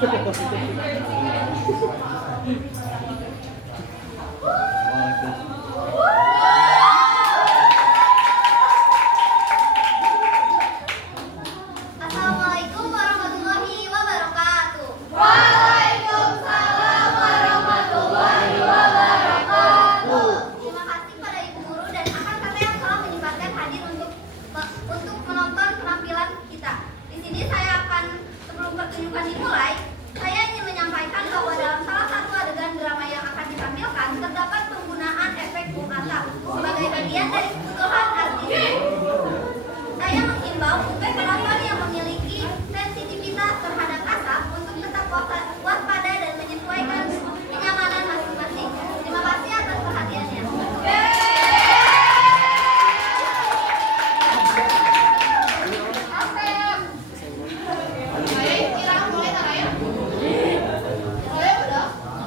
Assalamualaikum warahmatullahi wabarakatuh. Waalaikumsalam warahmatullahi wabarakatuh. Terima kasih pada ibu guru dan akang kakak yang telah menyempatkan hadir untuk menonton penampilan kita. Di sini saya akan, sebelum pertunjukan dimulai, saya ingin menyampaikan bahwa dalam salah satu adegan drama yang akan ditampilkan terdapat penggunaan efek bung atap sebagai bagian dari kebutuhan artis. Saya mengimbau supaya penonton yang memiliki sensitivitas terhadap asap untuk tetap waspada dan menyesuaikan kenyamanan masing-masing. Terima kasih atas perhatiannya.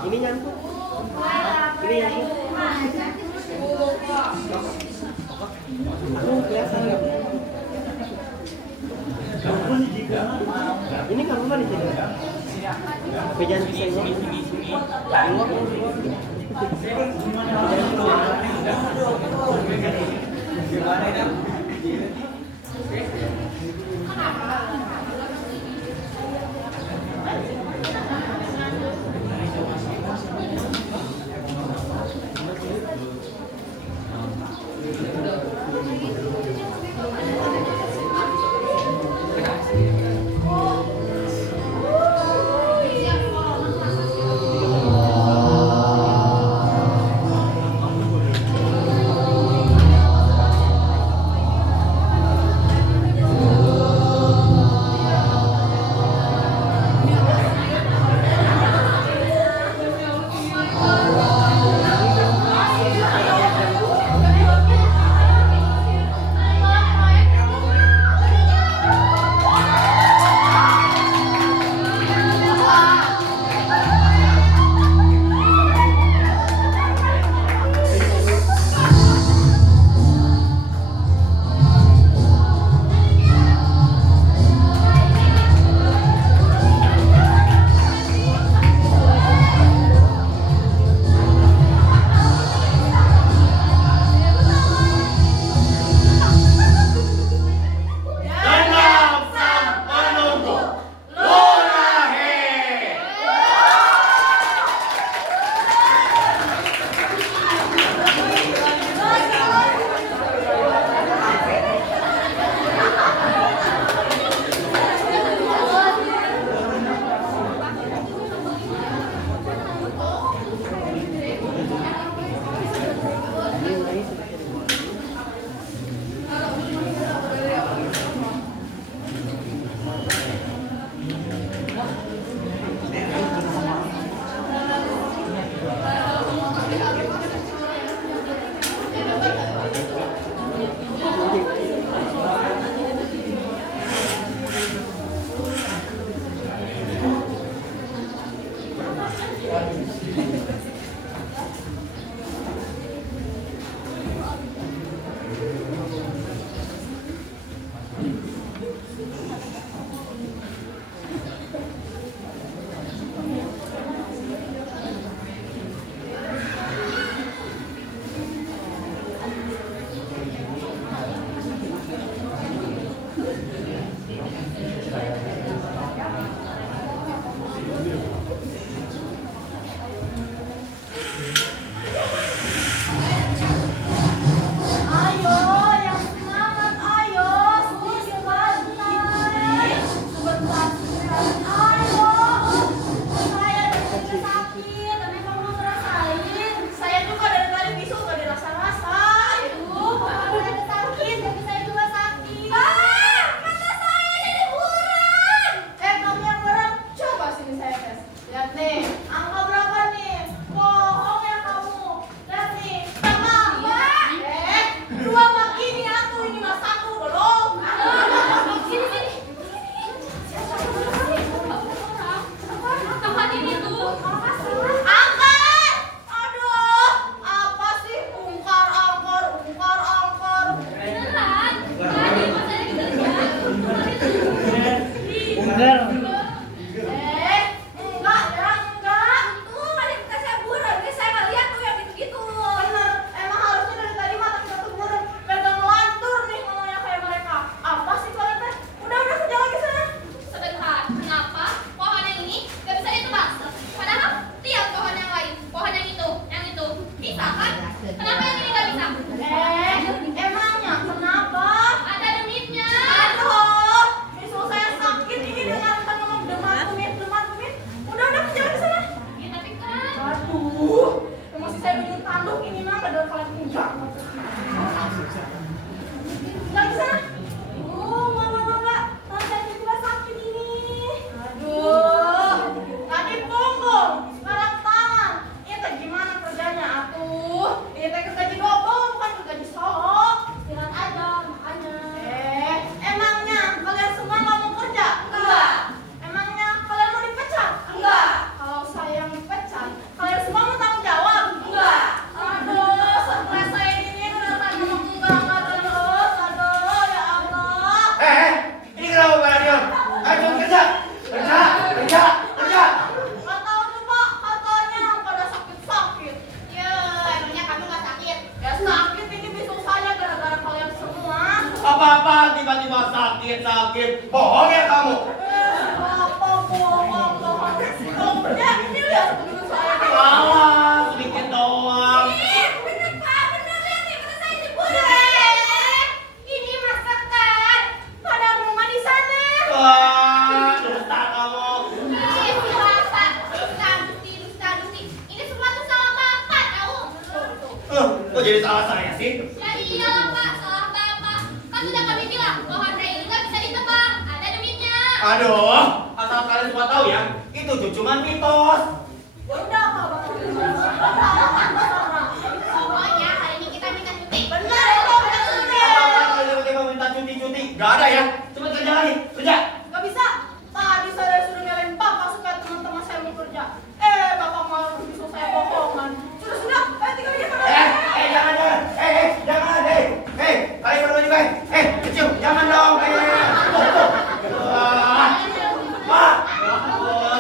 Ini nyangkut. Ini nyangkut. Aku kelihatan nggak? Ini kamu mah di sini. Tapi jangan kesenggol. Kamu yang sakit. Bohong ya kamu? Apa bohong? Dokternya ini lihat menurut saya. Alah, sedikit doang. Bener Pak, bener lihat nih mata saya jebol. Ini masakan. Pada rumah di sana. Wah, dusta kamu. Bapak, dusta dusti. Ini semua tuh salah Bapak tahu. Kok jadi salah saya sih? Ya iyalah Pak, salah Bapak. Kan sudah kami bilang pohon rey itu nggak bisa ditebang, ada demitnya. Aduh, asal kalian semua tahu ya, itu tuh cuma mitos. Ya udah Pak. Pokoknya hari ini kita minta cuti. Benar itu kita cuti. Apa kalian tiba-tiba minta cuti? Gak ada ya? Coba kerja lagi, kerja. Gak bisa. Tadi saya sudah nyalain Bapak supaya teman-teman saya mau kerja. Bapak malah bisa saya bohongan. Sudah. Tinggal dia pada. Jangan. Kalian berdua juga. Kecil, jangan dong. Pak,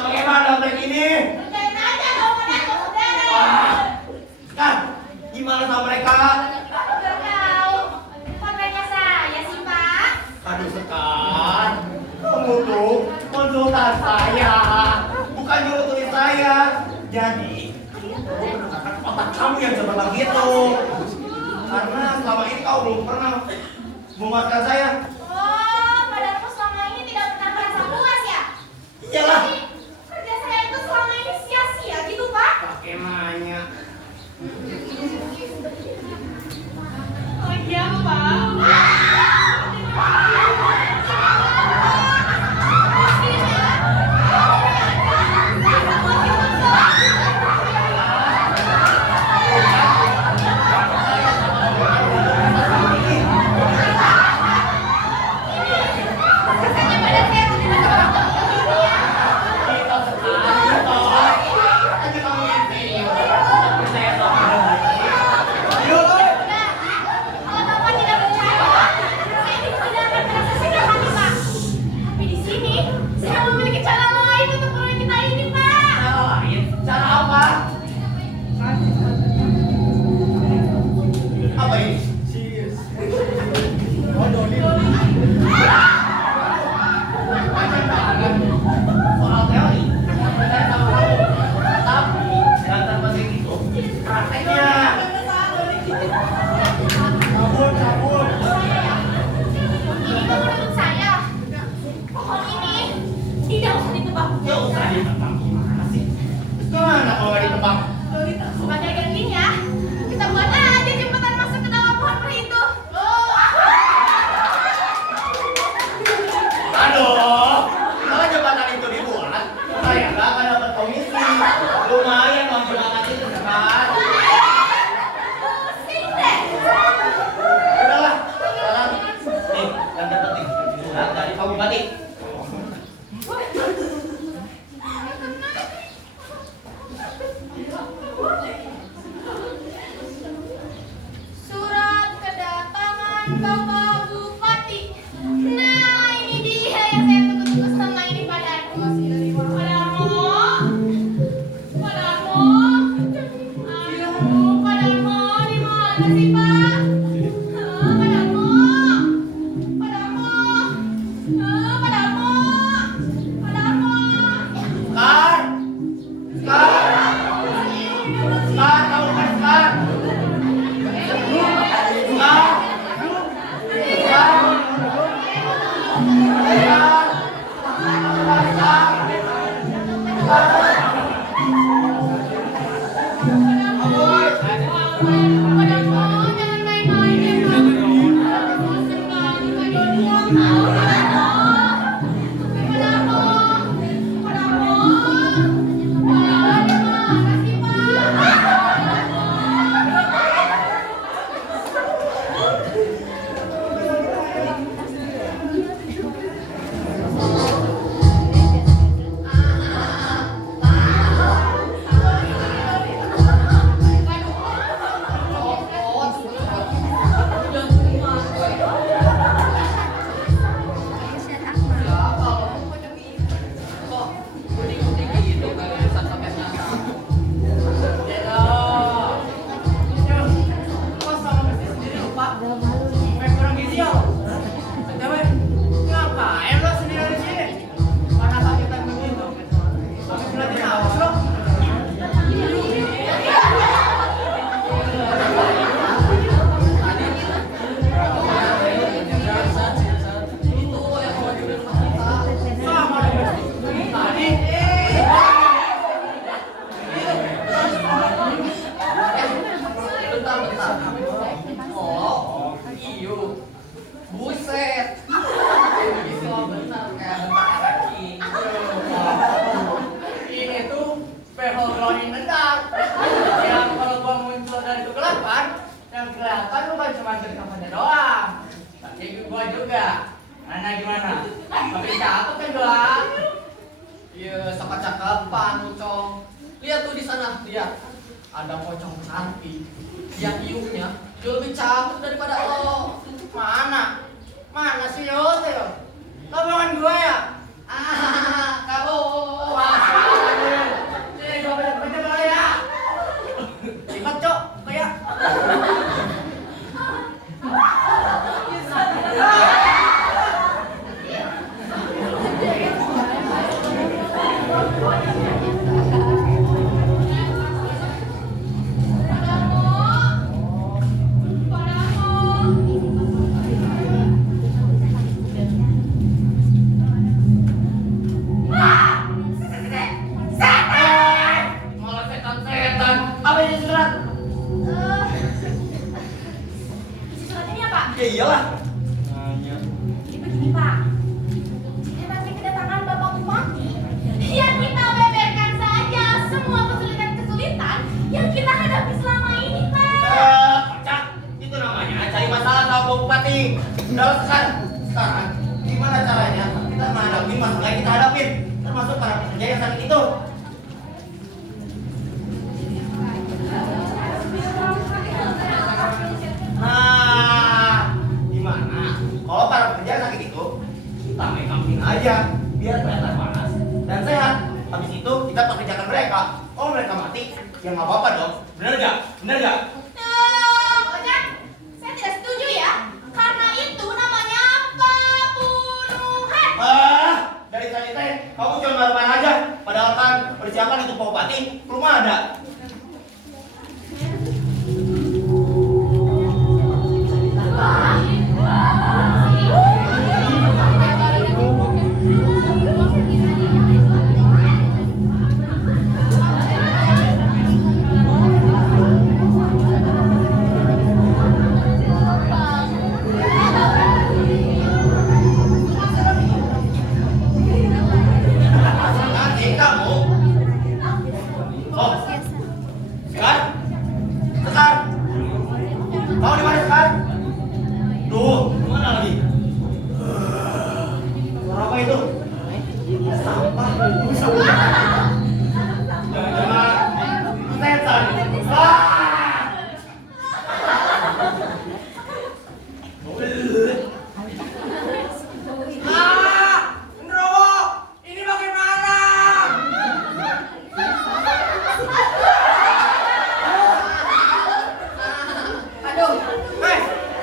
bagaimana break ini? Kerjain aja dong mereka udah. Kan, gimana sama mereka? Nggak tahu. Kok tanya saya sih Pak? Aduh Sekar, kamu tuh konsultan saya, bukan nyuruh tulis saya. Jadi, kamu menggunakan otak kamu yang sebentar gitu. Karena selama ini kau belum pernah memuaskan saya. Oh, padaku selama ini tidak pernah merasa puas ya? Iyalah. Jadi, kerja saya itu selama ini sia-sia gitu Pak? Pakai nanya. Oh iya Pak. Rasanya badan saya tuh tidak Kita sekarang, tadi kamu yang serius. Tapi saya tahu. Yuk. Kalau Bapak tidak percaya, saya tidak akan merasa sedih hati Pak. Tapi di sini, saya memiliki cara lain untuk proyek kita ini Pak. Cara lain? Cara apa? Apa ini? Cheers. Oh, Doni. Soal teori, saya tahu kamu. Tapi, jangan penting itu. Prakteknya. Kabur. Ini menurut saya, pohon ini tidak usah ditebang. Ya usah ditebak gimana sih? Gimana kalau nggak ditebak? Makanya kayak gini ya, kita buat aja jembatan masuk ke dalam pohon peri itu. Aduh, kalau jembatan itu dibuat, saya nggak akan dapat komisi. Lumayan uang jembatan itu kan. Pusing deh. Udahlah, sekarang nih yang terpenting surat dari Pak Bupati. Surat kedatangan Bapak Bupati. Nah, ini dia yang saya tunggu-tunggu selama ini padaku. Padamu. Aduh, padamu di mana sih Pak? Padamu. Skar, kamu kan Skar. Jangan main-main ya Pak. Bosan banget tadi doang. Nana gimana? Tapi cakep kan gelang? Iya, sama cakapan, pocong. Lihat tuh di sana, lihat. Ada pocong cantik. Yang iunya jauh lebih cakep daripada lo. Mana? Mana sih lo tuh? Lo bukan gue ya? Kamu. Nih, gue baca boleh ya? Lihat cok, kayak. Malah setan-setan. Apa ini surat? Isi surat ini apa? Ya iyalah. Nanya. Jadi begini Pak, jika nanti kedatangan Bapak Bupati, ya kita beberkan saja semua kesulitan-kesulitan yang kita hadapi selama ini Pak. Kocak, itu namanya cari masalah sama Pak Bupati. Udah sekarang gimana caranya kita menghadapi masalah yang kita hadapin, termasuk para pekerja yang sakit itu. Nah, gimana? Kalau para pekerja yang sakit itu, kita main kambing aja, biar kelihatan panas dan sehat. Habis itu kita pekerjakan mereka. Kalau mereka mati, ya nggak apa-apa dong. Bener nggak? Bener nggak? Ojek, saya tidak setuju ya, karena itu namanya pembunuhan. Dari tadi teh, kamu cuma main aja. Padahal kan persiapan untuk Pak Bupati belum ada. Nanti kamu. Oh, Sekar, Sekar. Kau di mana Sekar? Tuh, mana lagi? Suara apa itu? Sampah. Jangan-jangan setan. Nrowo, ini bagaimana? Aduh.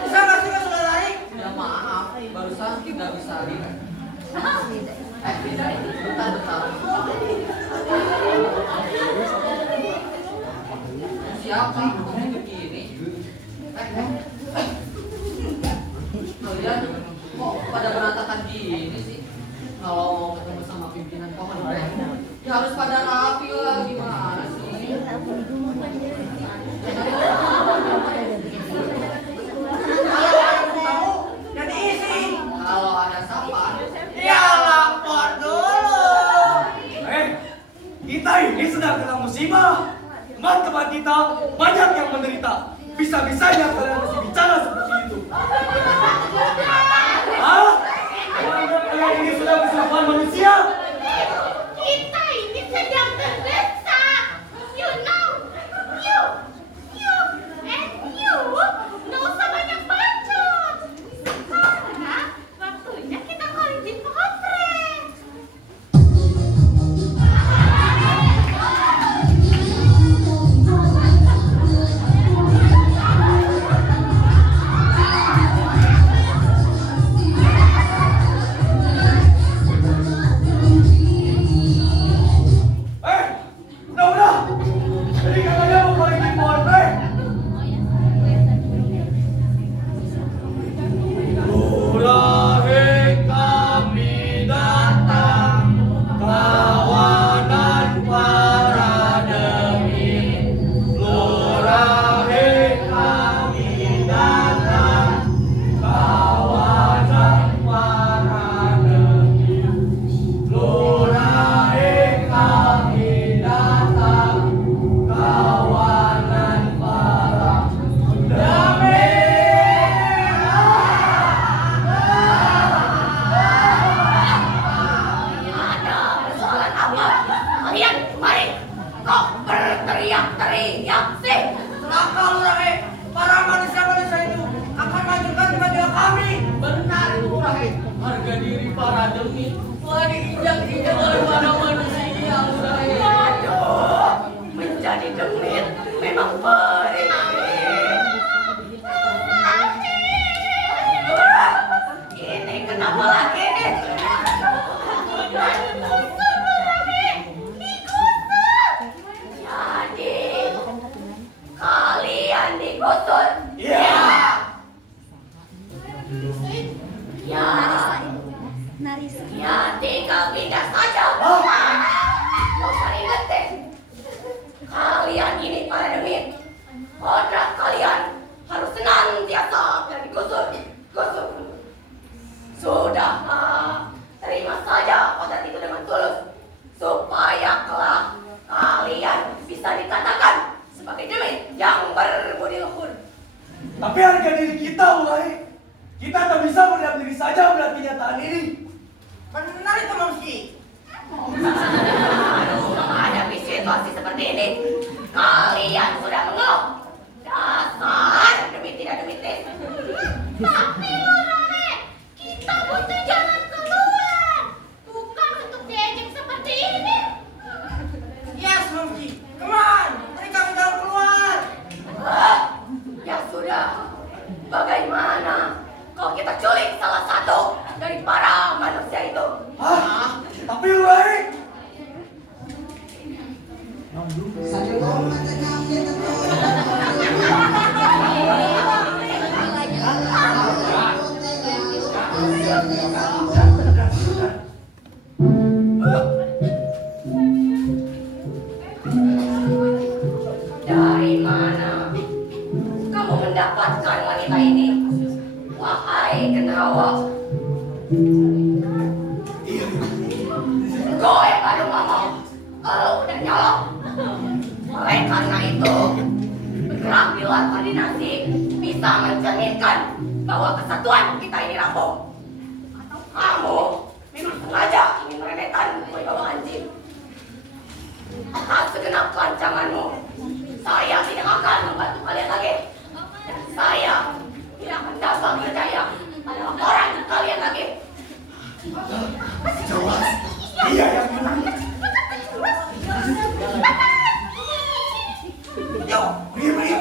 Bisa nggak sih nggak sudah lari? Ya maaf, barusan nggak bisa lihat. Bentar. Siapa yang begini? Kalian kok pada berantakan gini sih? Kalau mau ketemu sama pimpinan kongres, ya harus pada rapi lah. Gimana sih? Kamu jadi isi. Kalau ada sapa, Ya lapor dulu. Kita ini sedang kena musibah. Teman-teman kita banyak yang menderita. Bisa-bisanya kalian masih bicara seperti itu. Hah? Menganggap kalian ini sudah keselamatan manusia? Kita ini sedang terdesak. You know, you nggak usah banyak bacot. Sekarang waktunya kita quality potret. diri para demit telah diinjak-injak oleh para manusia, saya. Waduh, menjadi demit memang perih. Ini kenapa lagi nih? Jadi kalian digusur? Iya. Ya, ya tinggal pindah saja. Gak usah inget deh. Kalian ini para demit, kodrat kalian harus senantiasa digusur. Sudah, terima saja kodrat itu dengan tulus, supaya kelak kalian bisa dikatakan sebagai demit yang berbudi luhur. Tapi harga diri kita mulai. Kita tak bisa berdiam diri saja melihat kenyataan ini. Benar itu Mamski. Aduh, menghadapi situasi seperti ini, kalian sudah mengeluh. Dasar demit tidak demitis. Tapi Lurane, kita butuh jalan keluar, bukan untuk diejek seperti ini. Yes Mamski. Come on, beri kami jalan keluar. Ya sudah, bagaimana kalau kita culik salah satu dari para manusia itu? Tapi Ulai, Dari mana kamu mendapatkan wanita ini? Wahai Gendawa. Gue baru ngomong, kalau udah nyolong. Oleh karena itu, bergerak di luar koordinasi bisa mencerminkan bahwa kesatuan kita ini rapuh. Atau kamu memang sengaja ingin meremehkan wibawa anjing. Atas segenap kelancanganmu, saya tidak akan membantu kalian lagi. Dan saya tidak akan dapat percaya pada laporan kalian lagi. jelas dia yang menang. Yuk, beri.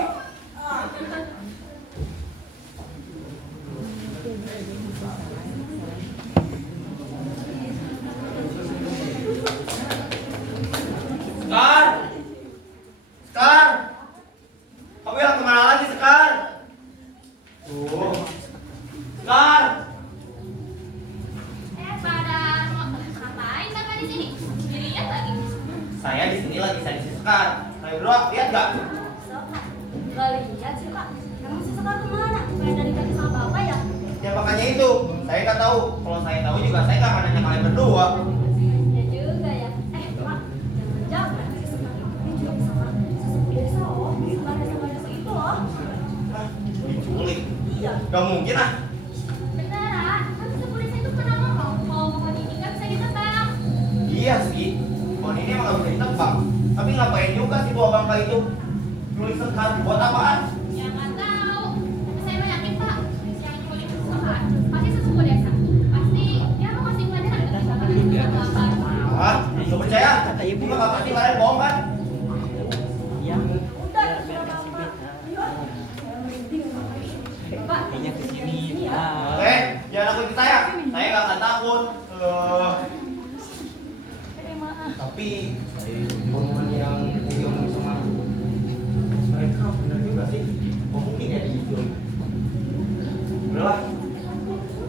Sekar, kamu yang kemana lagi Sekar? Tuh, Sekar. Pada ngapain Bapak di sini? Dilihat lagi. Saya di sini lagi cari si Sekar. Kalian berdua lihat nggak? Gak lihat sih Pak. Emang si Sekar kemana? Kayak dari tadi sama Bapak ya? Ya makanya itu, saya nggak tahu. Kalau saya tahu juga saya nggak akan nanya kalian berdua. Ya juga ya. Pak, jangan-jangan si Sekar ini juga sama sesepuh desa loh. Sekar desa itu loh. Hah, diculik? Iya. Gak mungkin ah. Beneran, kan sesepuh desa itu pernah ngomong kalau pohon ini nggak bisa ditebang. Iya sih, pohon ini emang gak bisa ditebak. Tapi ngapain juga si tua bangka itu nyulik Sekar? Buat apaan? Ya nggak tahu. Tapi saya mah yakin Pak, yang nyulik Sekar pasti sesepuh desa. Pasti dia mau kasih pelajaran ke kita atau apa. Ah, gak percaya? Ini mah gak pasti kalian bohong kan? Udah, sudah Bapak. Ayo. Pak, sini ya. Oke, jangan nakutin saya. Saya gak akan takut. Tapi omongan yang ngomong sama mereka benar juga sih. Oh, mungkin ya diculik. Udahlah,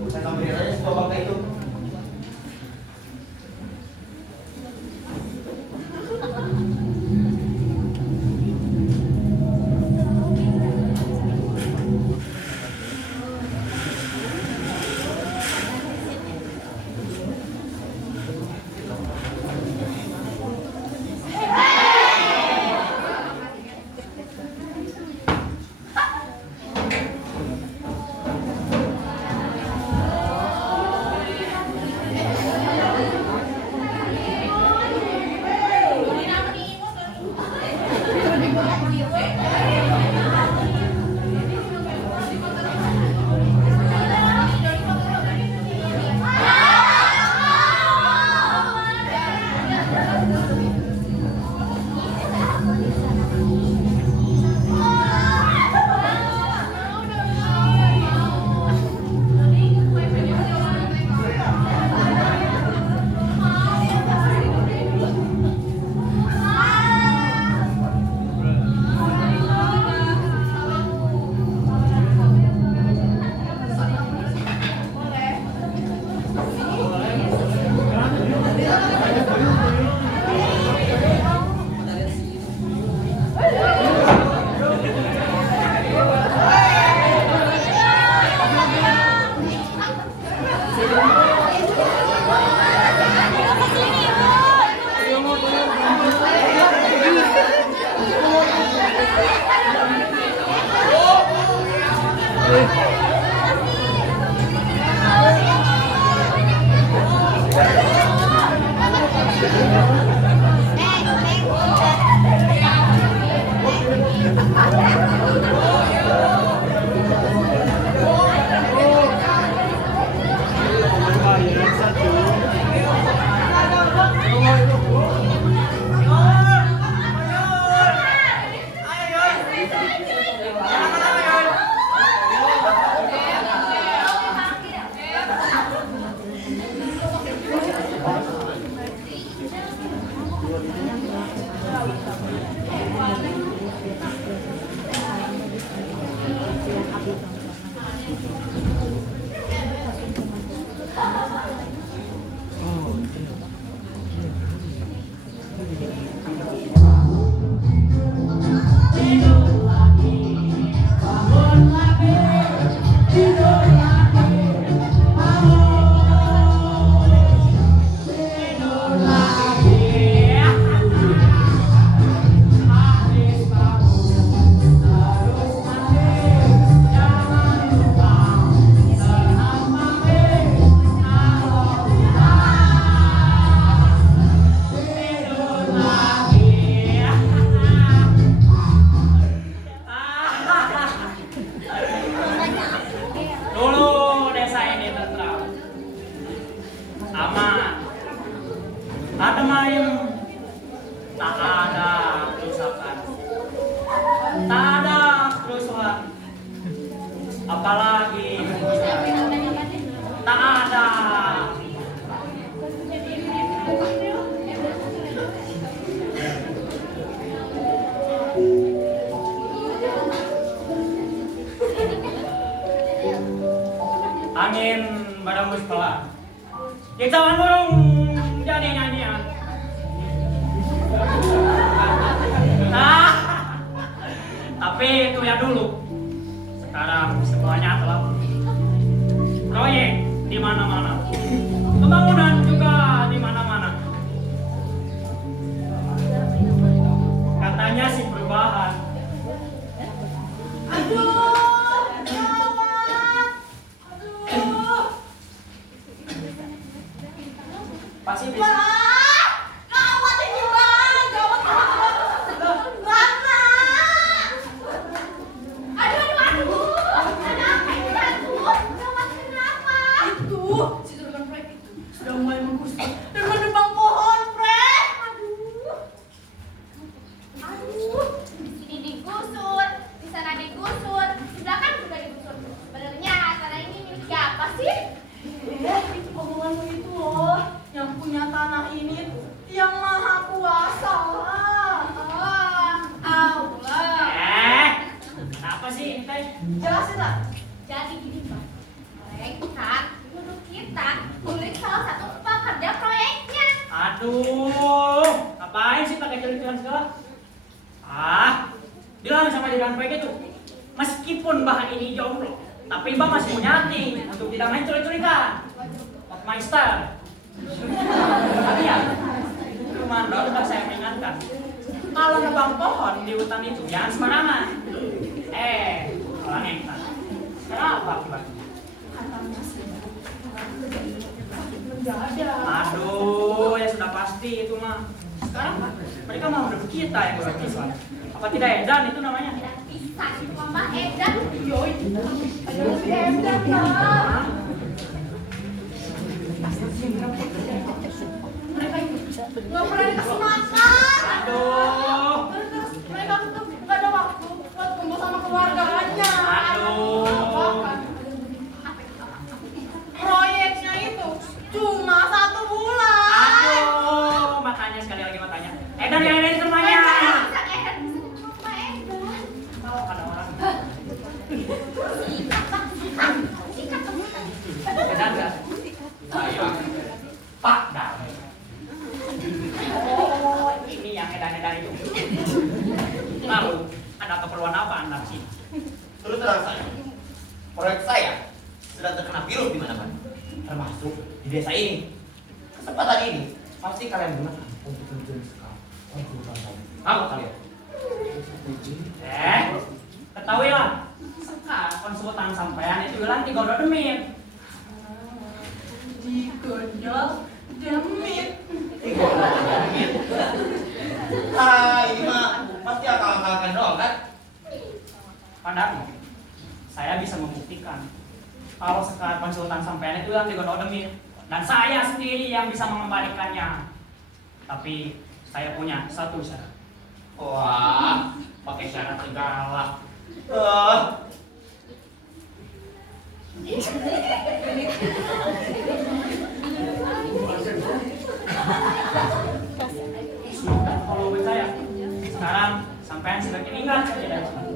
saya samperin aja si tua bangka itu. Ada main, tak ada kerusakan, tak ada kerusuhan, apalagi tak ada. Angin berembus pelan. Kita burung jadi nyanyian. Nah, tapi itu ya dulu. Sekarang semuanya telah proyek di mana-mana, pembangunan juga di mana-mana. Katanya sih perubahan. Aduh, gawat. Aduh. Pasti bisa. Wah, gawat ini bang, gawat banget. Rana. Aduh. Ada apa ini aduh? Gawat kenapa? Itu si juragan proyek itu sudah mulai menggusur dan menebang pohon, Fred. Aduh, di sini digusur, di sana digusur, di belakang juga digusur. Sebenarnya tanah ini milik siapa sih? Itu omonganmu itu loh, yang punya tanah ini yang maha kuasa. Allah. Kenapa sih ini teh? Jelasin lah. Jadi gini Pak, mereka menurut kita milik salah satu pekerja proyeknya. Aduh, ngapain sih pakai culik-culikan segala? Bilang sama juragan proyek itu, meskipun Mbah ini jomblo, tapi Mbah masih punya hati untuk tidak main culik-culikan. Not my style. Tapi ya, cuma udah saya mengingatkan, kalau nebang pohon di hutan itu jangan sembarangan. Orang engkar. Kenapa akibatnya? Aduh, ya sudah pasti itu mah. Sekarang mereka mau menurut kita yang berpisah. Apa tidak edan itu namanya? Tidak bisa, itu mama edan. Yoi, ada lebih hebat lah. Mereka itu nggak pernah dikasih makan. Aduh. Terus mereka tuh nggak ada waktu buat kumpul sama keluarganya. Aduh. Proyeknya itu cuma 1 bulan. Aduh, makanya sekali lagi makanya. Edan yang edan semuanya. Bisa edan, bisa mama edan. Kalau ada orang Sikat. edan enggak? Saya Pak Damai. Oh, ini yang edan-edan itu. Lalu, ada keperluan apa Anda sih? Terus terang saya, proyek saya sudah terkena virus di mana-mana, termasuk di desa ini. Kesempatan ini pasti kalian gunakan untuk tujuan sekali. Apa kalian? Ketahuilah, sekarang konsultan sampean itu bilang 3 udah demit. Digodol demit. Ini mah pasti akal-akalan doang kan? Padahal saya bisa membuktikan kalau sekarang konsultan sampean itu yang digodol demit dan saya sendiri yang bisa mengembalikannya. Tapi saya punya satu syarat. Wah, pakai syarat segala. Sudah, kalau percaya. Sekarang sampean sedang ingat saja dari sini.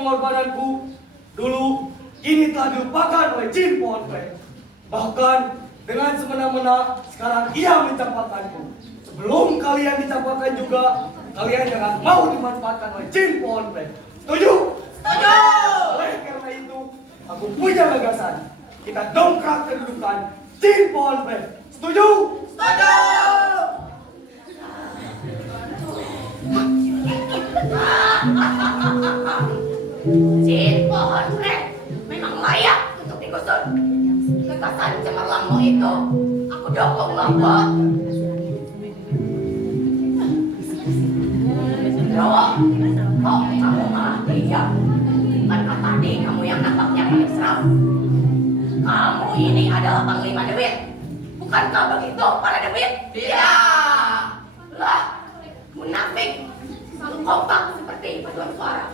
pengorbananku dulu kini telah dilupakan oleh jin pohon pek. Bahkan dengan semena-mena sekarang ia mencapakanku. Sebelum kalian dicapakan juga, kalian jangan mau dimanfaatkan oleh jin pohon pek. Setuju? Setuju. Oleh karena itu, aku punya gagasan. Kita dongkrak kedudukan jin pohon pek. Setuju? Setuju. Jin pohon pek memang layak untuk digusur. Gagasan cemerlangmu itu aku dukung lombok. Genderuwo, kok kamu malah diam? Bukankah tadi kamu yang nampaknya paling seram? Kamu ini adalah Panglima Dewit. Bukankah begitu para Dewit? Tidak. Lah, munafik. Selalu kompak seperti paduan suara.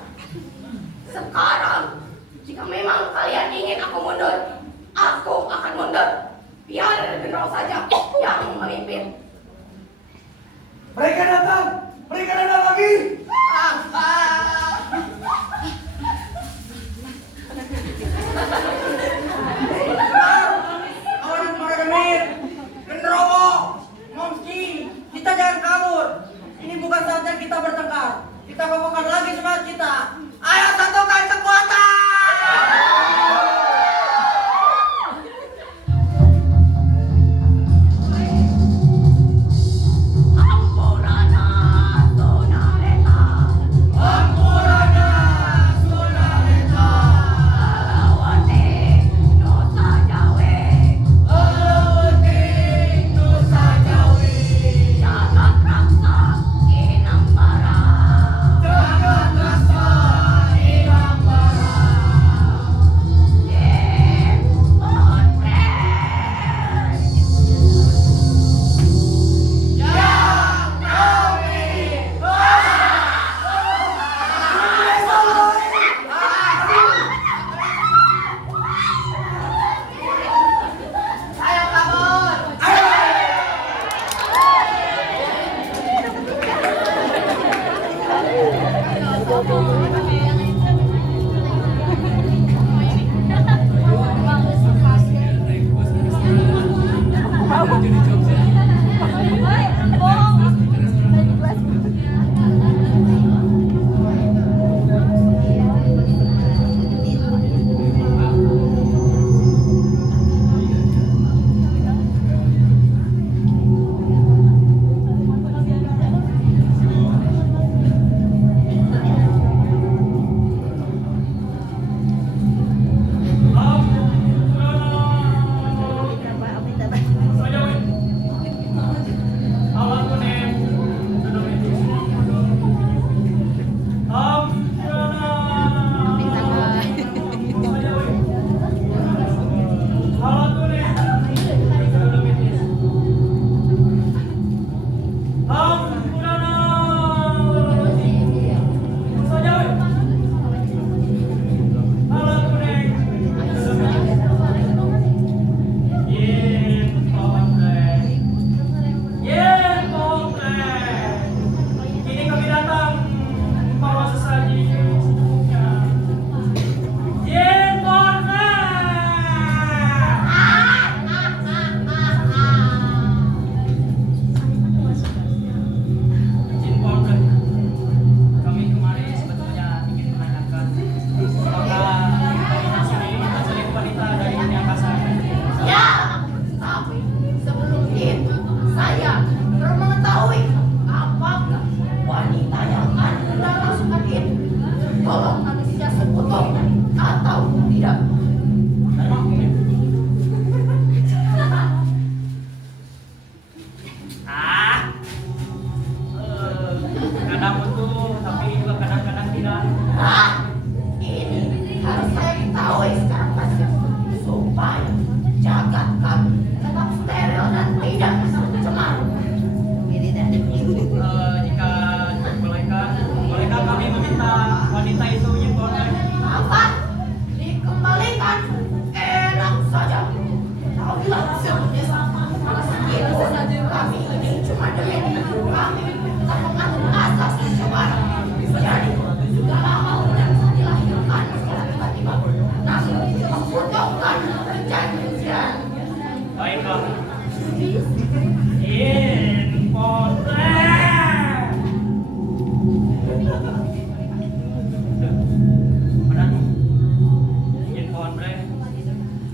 Sekarang, jika memang kalian ingin aku mundur, aku akan mundur. Biar Genderuwo saja yang memimpin. Mereka datang! Mereka datang lagi! Kawan para demit, Genderuwo, Momski, kita jangan kabur. Ini bukan saatnya kita bertengkar. Kita kokohkan lagi semangat kita. Ayo satukan kekuatan! Ampurana Tunareta. Baiklah. Infotret. Menantu, Infotret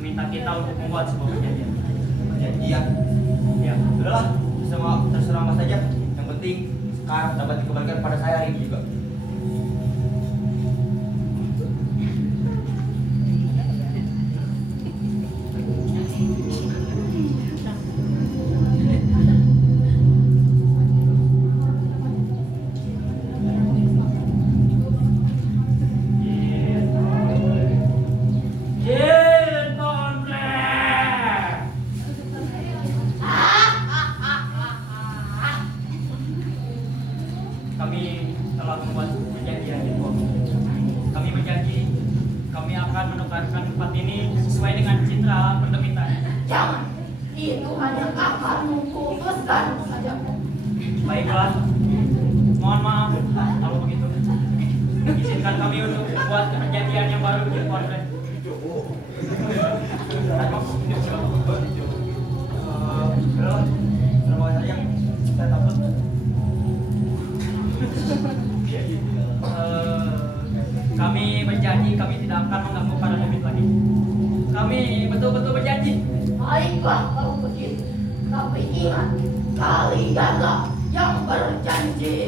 minta kita untuk membuat sebuah perjanjian. Perjanjian. Ya. Udahlah, terserah Mas saja. Yang penting sekarang dapat dikembalikan pada saya hari ini juga. Kami telah membuat perjanjian itu. Kami berjanji kami akan menukarkan tempat ini sesuai dengan citra perdekitan. Jangan, itu hanya akan mengumpulkan saja. Baiklah, mohon maaf kalau begitu. Izinkan kami untuk membuat perjanjian yang baru di Konflik. Saya takut. Kami berjanji kami tidak akan mengganggu para demit lagi. Kami betul-betul berjanji. Baiklah kalau begitu. Tapi ingat, kalianlah yang berjanji.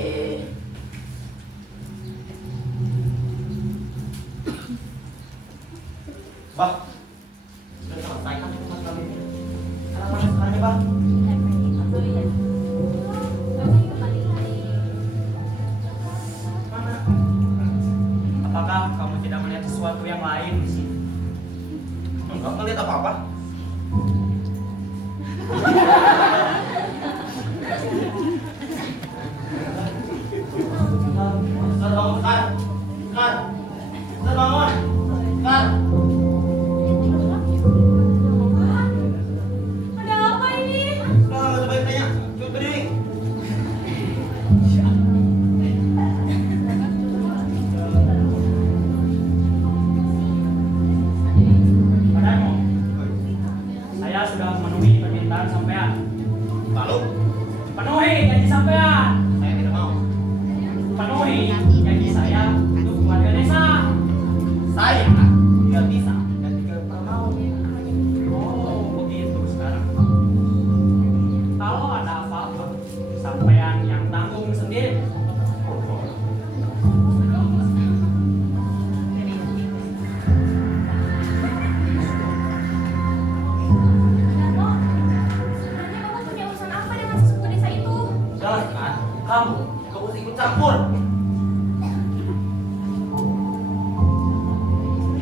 Bah, sudah selesai kan tugas kami ini? Sekarang mana sekarangnya, Bah? Mana? Apakah kamu tidak melihat sesuatu yang lain di sini? Enggak ngeliat apa-apa. Sekar bangun, Sekar. Sekar. Sekar bangun. Sekar. Ada apa ini? Nah, nggak sebaik tanya. Coba berdiri. Padamu, saya sudah memenuhi permintaan sampean. Lalu, Penuhi janji sampean. saya tidak mau. Penuhi janji saya untuk warga desa. Saya tidak bisa dan tidak pernah mau. Oh, begitu sekarang. Kalau ada apa-apa, sampean yang tanggung sendiri. Darmo, sebenarnya Bapak punya urusan apa dengan sesuatu desa itu? Udahlah, Sekar. Kamu gak usah ikut campur.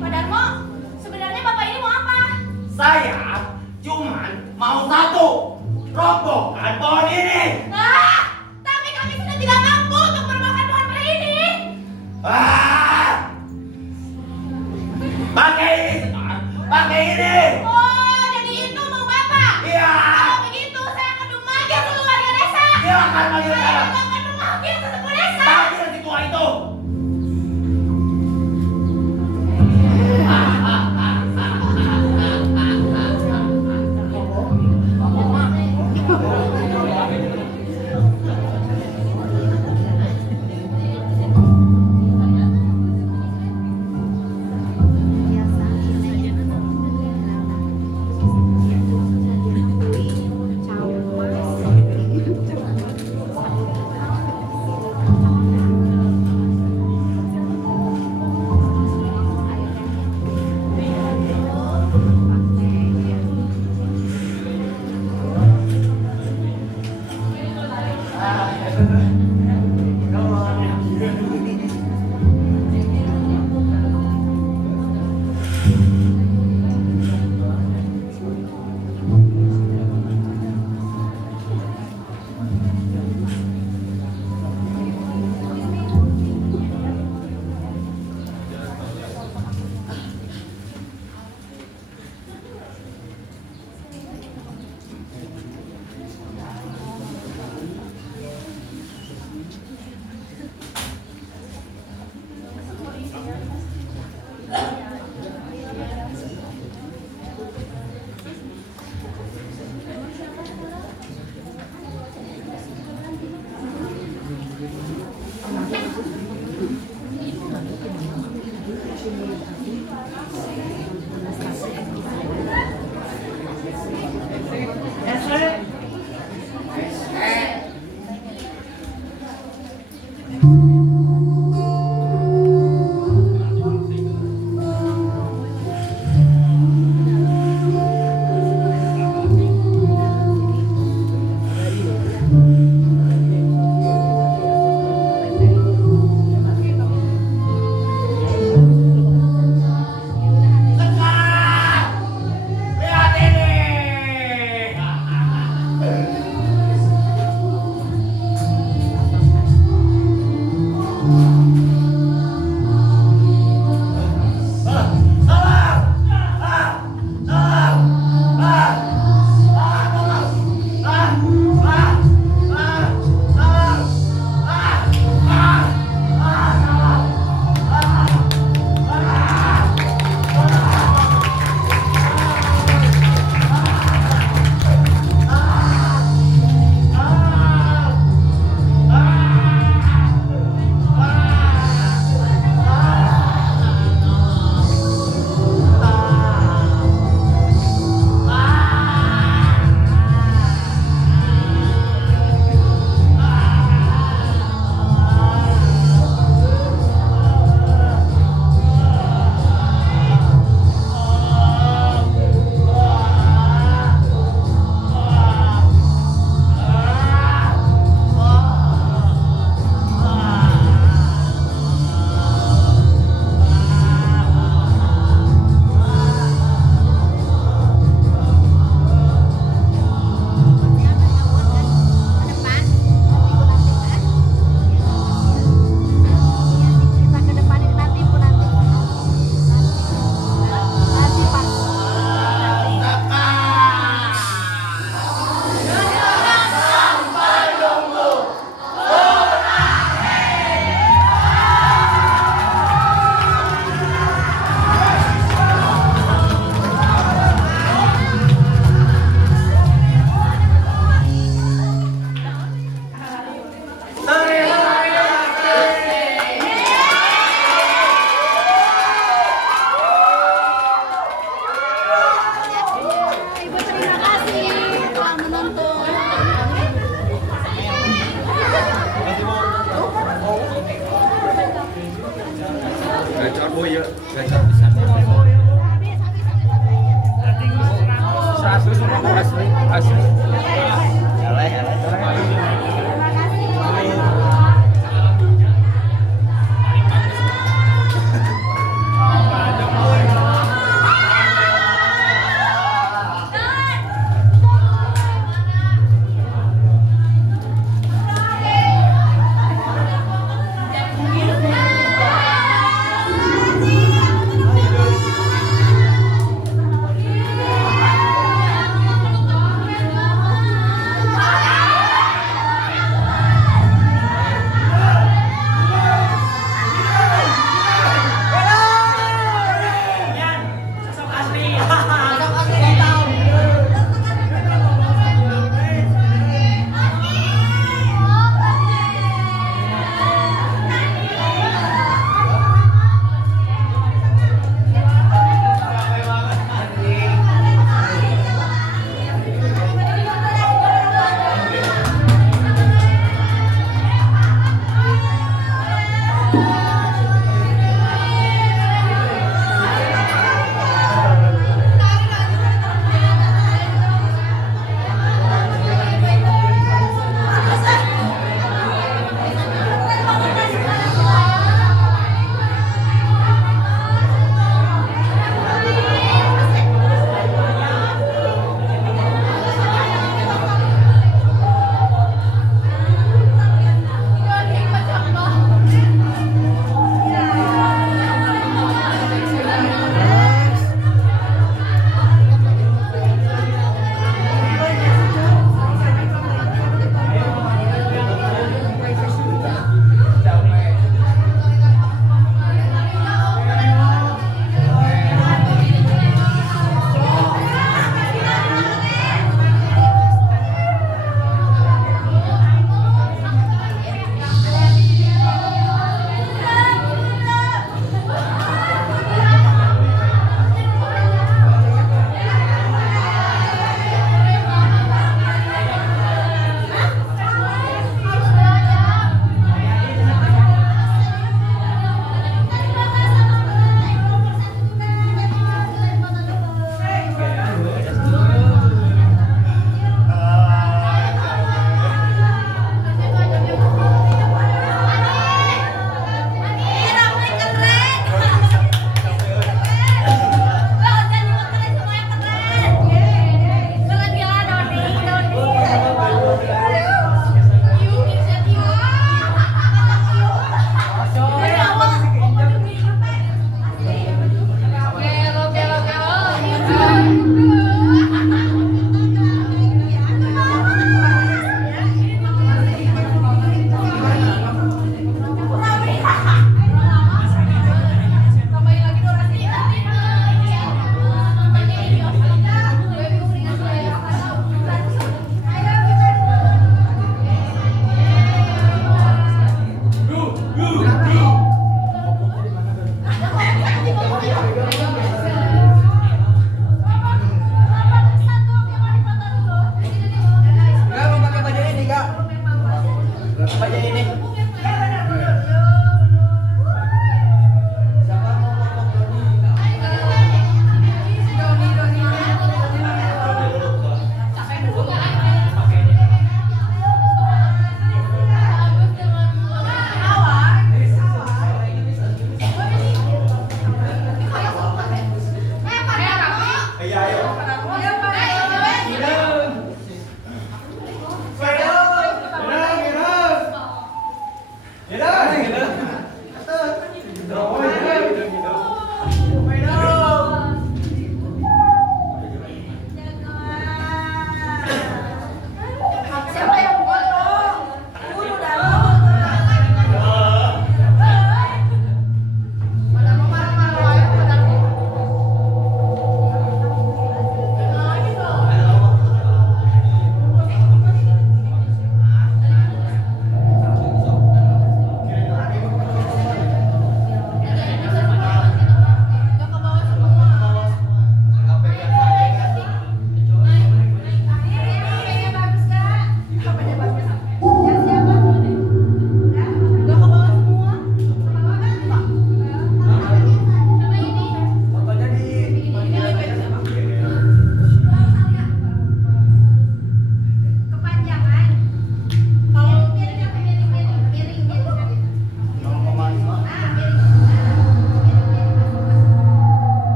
Pak Darmo, sebenarnya Bapak ini mau apa? Saya cuman mau satu. Robohkan pohon ini. Tapi kami sudah tidak mampu untuk merobohkan pohon peri ini. Pakai ini, Sekar. Pakai ini. Oh, jadi itu mau Bapak? Iya. Kalau begitu, saya akan memanggil seluruh warga desa. Silakan panggil Saya saya. akan memanggil seluruh desa. Panggil si tua itu.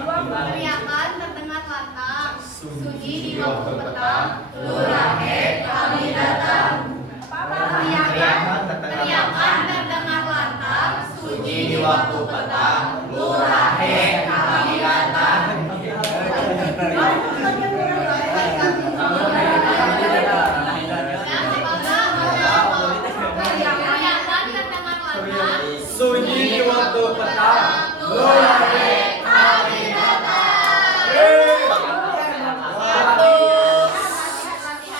Teriakan terdengar lantang, sunyi di waktu petang, lurahe kami datang. Teriakan terdengar lantang, sunyi di waktu petang, lurahe kami datang. Teriakan terdengar lantang, Sunyi di waktu petang, lurahe kami datang.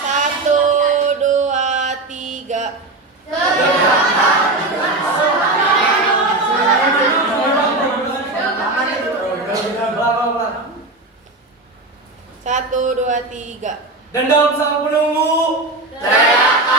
Satu, dua, tiga. Satu, dua, tiga. Dendam sang penunggu. Teriakan